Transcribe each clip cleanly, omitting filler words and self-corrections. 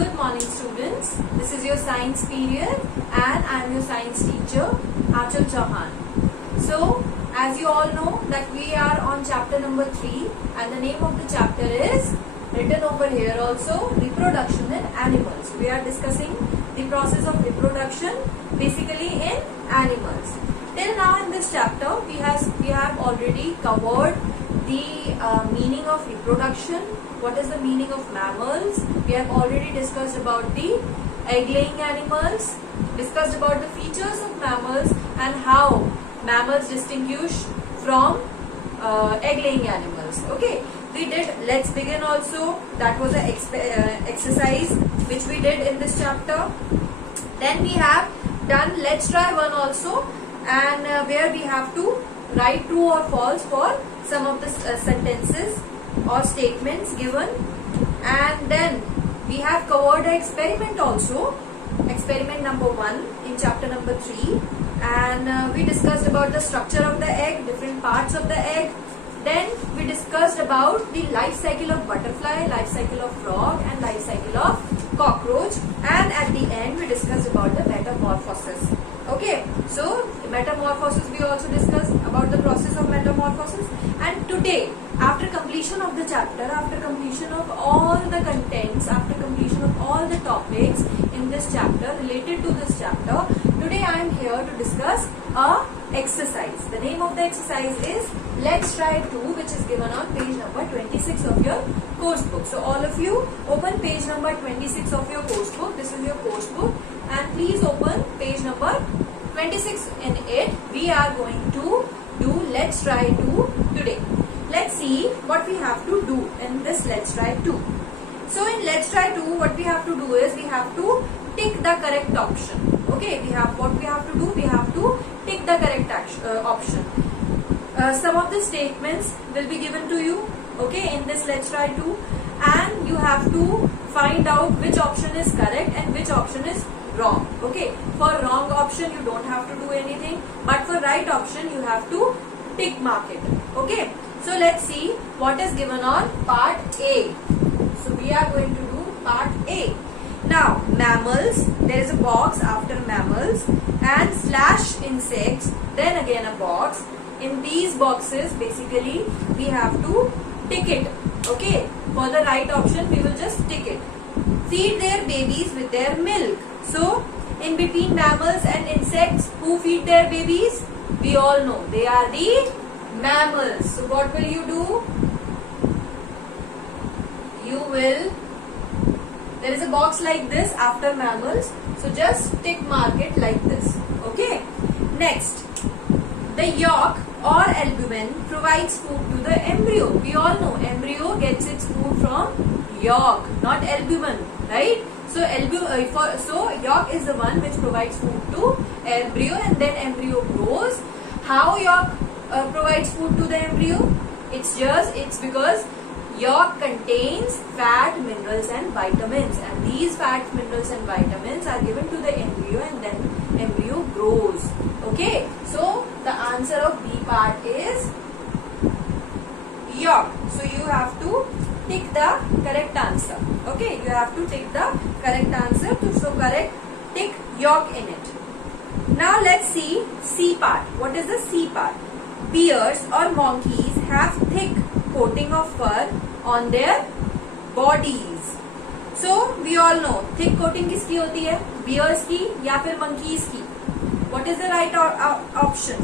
Good morning students. This is your science period and I am your science teacher Achal Chauhan. So as you all know that we are on chapter number 3 and the name of the chapter is written over here also, reproduction in animals. We are discussing the process of reproduction basically in animals. Till now in this chapter we have already covered the meaning of reproduction. What is the meaning of mammals? We have already discussed about the egg-laying animals, discussed about the features of mammals and how mammals distinguish from egg-laying animals. Okay, we did Let's Begin also. That was an exercise which we did in this chapter. Then we have done Let's Try One also, and where we have to write true or false for some of the sentences or statements given. And then we have covered an experiment also, experiment number 1 in chapter number 3, and we discussed about the structure of the egg, different parts of the egg. Then we discussed about the life cycle of butterfly, life cycle of frog and life cycle of cockroach, and at the end we discussed about the metamorphosis. Okay, so metamorphosis we also discussed about the process of metamorphosis. And today, after completion of the chapter, after completion of all the contents, after completion of all the topics in this chapter related to this chapter, today I am here to discuss a exercise. The name of the exercise is Let's Try 2, which is given on page number 26 of your course book. So all of you open page number 26 of your course book. This is your course book, and please open page number 26. In it we are going to do Let's Try 2 today. Let's see what we have to do in this Let's Try 2. So in Let's Try 2, what we have to do is we have to tick the correct option. Okay, we have to tick the correct option. Some of the statements will be given to you, okay, in this Let's Try 2, and you have to find out which option is correct and which option is wrong. Okay, for wrong option you don't have to do anything, but for right option you have to tick mark it. Okay, so let's see what is given on part A. So we are going to do part A. Now mammals, there is a box after mammals, and slash insects, then again a box. In these boxes basically we have to tick it. Okay, for the right option we will just tick it. Feed their babies with their milk. So in between mammals and insects, who feed their babies? We all know they are the mammals. So what will you do? There is a box like this after mammals, so just tick mark it like this. Okay, next, the yolk or albumin provides food to the embryo. We all know embryo gets its food from yolk, not albumin, right? So yolk is the one which provides food to embryo, and then embryo grows. How yolk provides food to the embryo? It's because yolk contains fat, minerals and vitamins, and these fat, minerals and vitamins are given to the embryo, and then embryo grows. Okay, so the answer of B part is yolk. So you have to tick the correct answer. Okay, you have to tick the correct answer. So correct, tick yolk in it. Now let's see C part. What is the C part? Bears or monkeys have thick coating of fur on their bodies. So we all know thick coating किसकी होती है? Bears की या फिर monkeys की? What is the right option?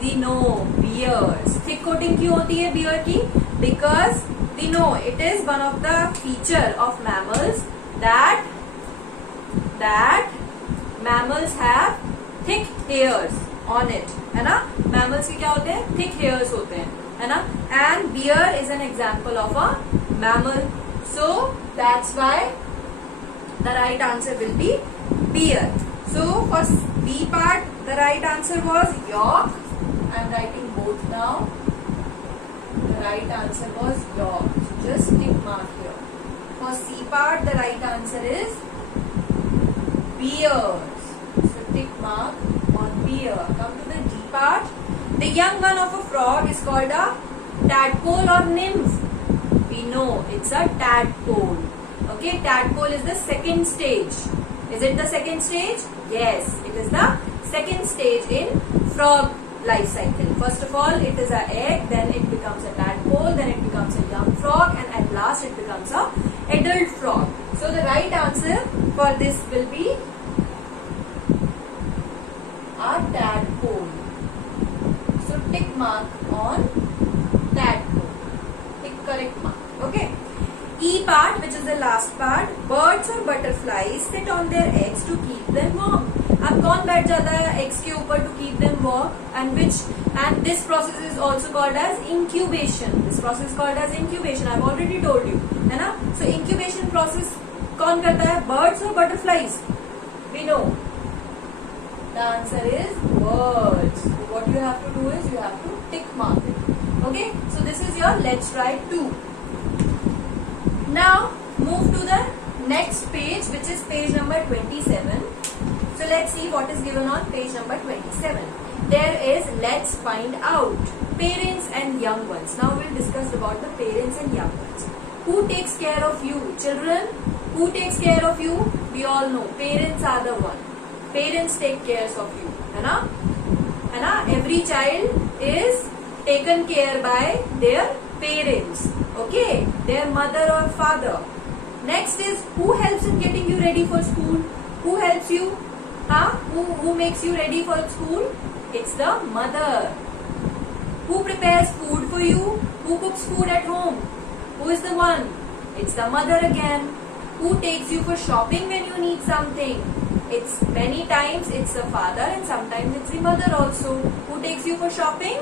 We know bears. Thick coating क्यों होती है bear की? Because we know it is one of the feature of mammals that mammals have thick hairs on it, है ना? Mammals के क्या होते हैं? Thick hairs होते हैं, है ना? And bear is an example of a mammal. So that's why the right answer will be bear. So for B part, the right answer was yolk. I am writing both now. The right answer was yolk. So just tick mark here. For C part, the right answer is bears. So tick mark on bear. Come to the D part. The young one of a frog is called a tadpole or nymph. We know it's a tadpole. Okay, tadpole is the second stage. Is it the second stage? Yes, it is the second stage in frog life cycle. First of all, it is an egg, then it becomes a tadpole, then it becomes a young frog, and at last it becomes a adult frog. So the right answer for this will be a tadpole. So tick mark on tadpole. Tick correct mark. Okay. E part, which is the last part, birds or butterflies sit on their eggs to keep them warm. अब कौन बैठ जाता है eggs के ऊपर to keep them warm, and this process is also called as incubation. This process is called as incubation. I've already told you, है ना? So incubation process कौन करता है? Birds or butterflies? We know. The answer is birds. So what you have to do is you have to tick mark it. Okay? So this is your let's try 2. Now move to the next page, which is page number 27. So let's see what is given on page number 27. There is let's find out parents and young ones. Now we'll discuss about the parents and young ones. Who takes care of you? Children, who takes care of you? We all know parents are the one. Parents take care of you, है ना? है ना? Every child is taken care by their parents. Okay, their mother or father. Next is who helps in getting you ready for school? Who helps you? Who makes you ready for school? It's the mother. Who prepares food for you? Who cooks food at home? Who is the one? It's the mother again. Who takes you for shopping when you need something? It's many times it's the father and sometimes it's the mother also. Who takes you for shopping?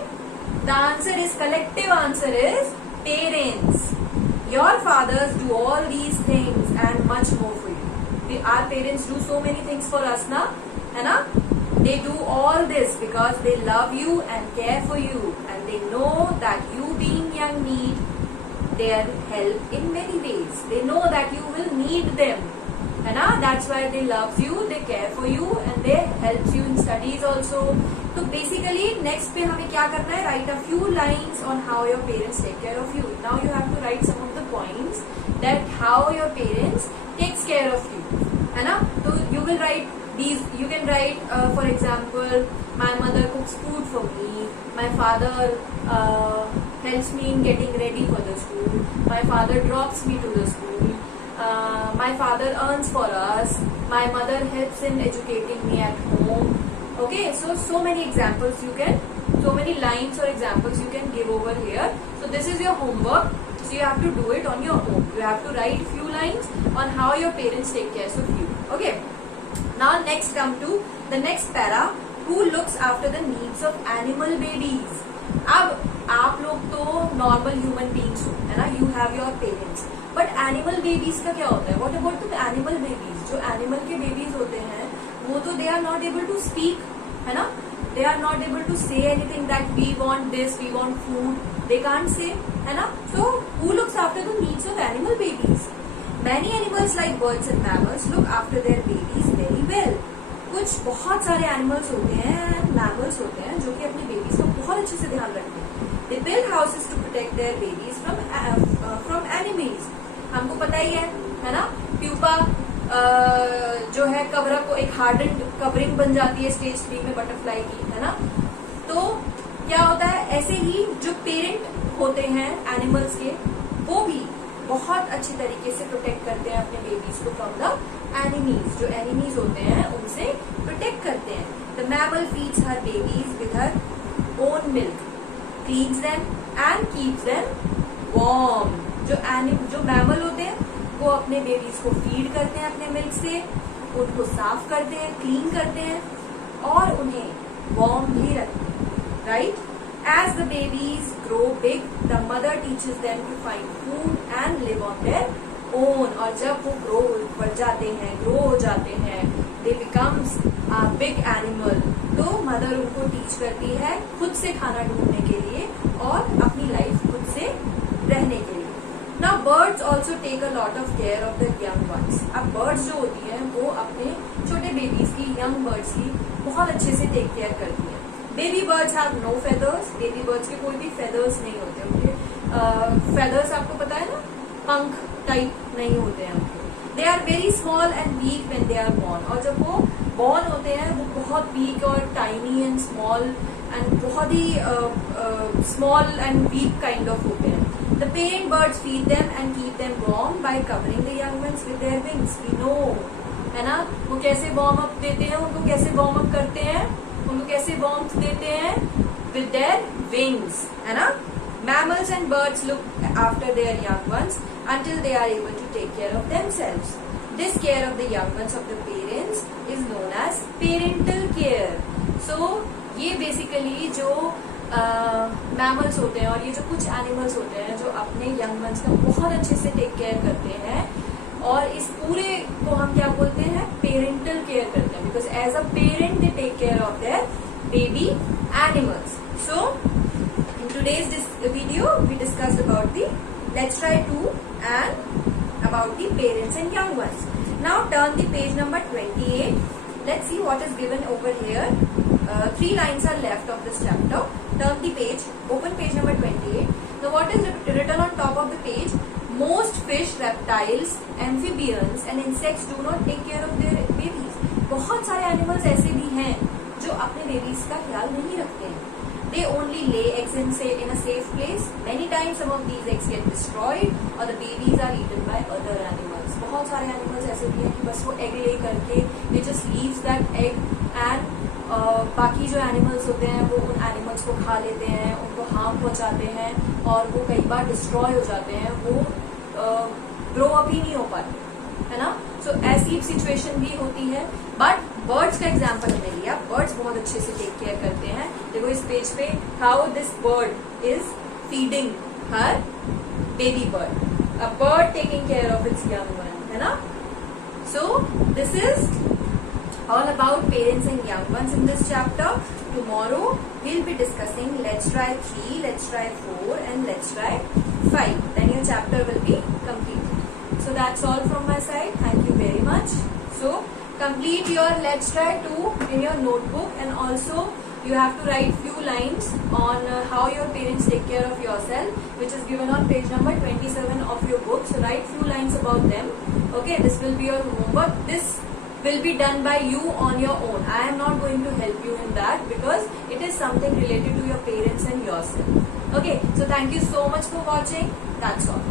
The answer is, collective answer is parents. Your fathers do all these things and much more for you. Our parents do so many things for us, na? है ना? They do all this because they love you and care for you, and they know that you being young need their help in many ways. They know that you will need them, है ना? That's why they love you, they care for you, and they help you in studies also. So basically next पे हमें क्या करना है? Write a few lines on how your parents take care of you. Now you have to write some of the points that how your parents takes care of you, है ना? So you will write these. You can write for example, my mother cooks food for me, my father helps me in getting ready for the school, my father drops me to the school, my father earns for us, my mother helps in educating me at home. Okay, so many examples you can, so many lines or examples you can give over here. So this is your homework. So you have to do it on your own. You have to write few lines on how your parents take care of you. Okay. Now next come to the next para. Who looks after the needs of animal babies? अब आप लोग तो normal human beings हो, है ना? You have your parents. But animal babies का क्या होता है? What about the animal babies? जो animal के babies होते हैं, वो तो they are not able to speak, है ना? They are not able to say anything that we want this, we want food. They can't say, है ना? So who looks after the needs of animal babies? Many animals like birds and mammals look after their babies very well. कुछ बहुत सारे animals होते हैं, mammals होते हैं जो कि अपने बेबीज का बहुत अच्छे से ध्यान रखते हैं. They build houses to protect their babies from enemies. हमको पता ही है ना? प्यूपा जो है कवरअप को एक हार्डन्ड कवरिंग बन जाती है स्टेज 3 में बटरफ्लाई की, है ना? तो क्या होता है, ऐसे ही जो पेरेंट होते हैं एनिमल्स के, वो भी बहुत अच्छी तरीके से प्रोटेक्ट करते हैं अपने बेबीज को फ्रॉम द एनिमीज. जो एनिमीज होते हैं उनसे प्रोटेक्ट करते हैं. The mammal feeds her babies with her own milk, cleans them and keeps them warm. जो मैमल होते हैं वो अपने बेबीज को फीड करते हैं अपने मिल्क से, उनको साफ करते हैं, क्लीन करते हैं और उन्हें वार्म भी रखते हैं. Right? As the babies grow big, the mother teaches them to find food and live on their own. और जब वो grow हो जाते हैं, they becomes a big animal. तो mother उनको teach करती है खुद से खाना ढूंढने के लिए और अपनी life खुद से रहने के लिए. Now birds also take a lot of care of the young ones. अब birds जो होती हैं वो अपने छोटे babies की, young birds की बहुत अच्छे से take care करती हैं. Baby birds have no feathers. Baby birds के कोई भी फेदर्स नहीं होते. उनके फेदर्स आपको पता है ना, पंख टाइप नहीं होते हैं उनके. They are very small and weak when they are born, और जब वो बॉर्न होते हैं वो बहुत वीक और टाइनी एंड स्मॉल एंड बहुत ही small and weak kind of होते हैं. The parent birds feed them and keep them warm by covering the young ones with their wings. We know, है ना, वो कैसे वार्म अप देते हैं, उनको कैसे वार्म अप करते हैं, उनको कैसे वार्मथ देते हैं, with their wings, है ना. Mammals and birds look after their young ones until they are able to take care of themselves. This care of the young ones of the parents is known as parental care. So ये basically जो mammals होते हैं और ये जो कुछ animals होते हैं जो अपने यंग वंस का बहुत अच्छे से टेक केयर करते हैं, और इस पूरे को हम क्या बोलते हैं, पेरेंटल केयर करते हैं, because as a parent they take care of their baby animals. So in today's video we discussed about the let's try 2 and about the parents and young ones. Now turn the page number 28. Let's see what is given over here. 3 lines are left of this chapter. Turn the page, open page number 28. Now what is written on top of the page? Most fish, reptiles, amphibians and insects do not take care of their babies. बहुत सारे animals ऐसे भी हैं जो अपने babies का ख्याल नहीं रखते हैं. They only lay eggs in a safe place. Many times some of these eggs get destroyed or the babies are eaten by other animals. बहुत सारे animals ऐसे भी हैं कि बस वो egg lay करके they just leaves that egg and बाकी जो एनिमल्स होते हैं वो उन एनिमल्स को खा लेते हैं, उनको हार्म पहुंचाते हैं और वो कई बार डिस्ट्रॉय हो जाते हैं, वो ग्रो अप ही नहीं हो पाते, है ना. सो ऐसी सिचुएशन भी होती है. बट बर्ड्स का एग्जाम्पल हमने लिया. बर्ड्स बहुत अच्छे से टेक केयर करते हैं. देखो इस पेज पे how this bird is feeding her baby bird, a bird taking care of its young one, है ना. So this is all about parents and young ones in this chapter. Tomorrow we'll be discussing let's try 3, let's try 4 and let's try 5. Then your chapter will be completed. So that's all from my side. Thank you very much. So complete your let's try 2 in your notebook, and also you have to write few lines on how your parents take care of yourself, which is given on page number 27 of your book. So write few lines about them. Okay, this will be your homework. This will be done by you on your own. I am not going to help you in that because it is something related to your parents and yourself. Okay, so thank you so much for watching. That's all.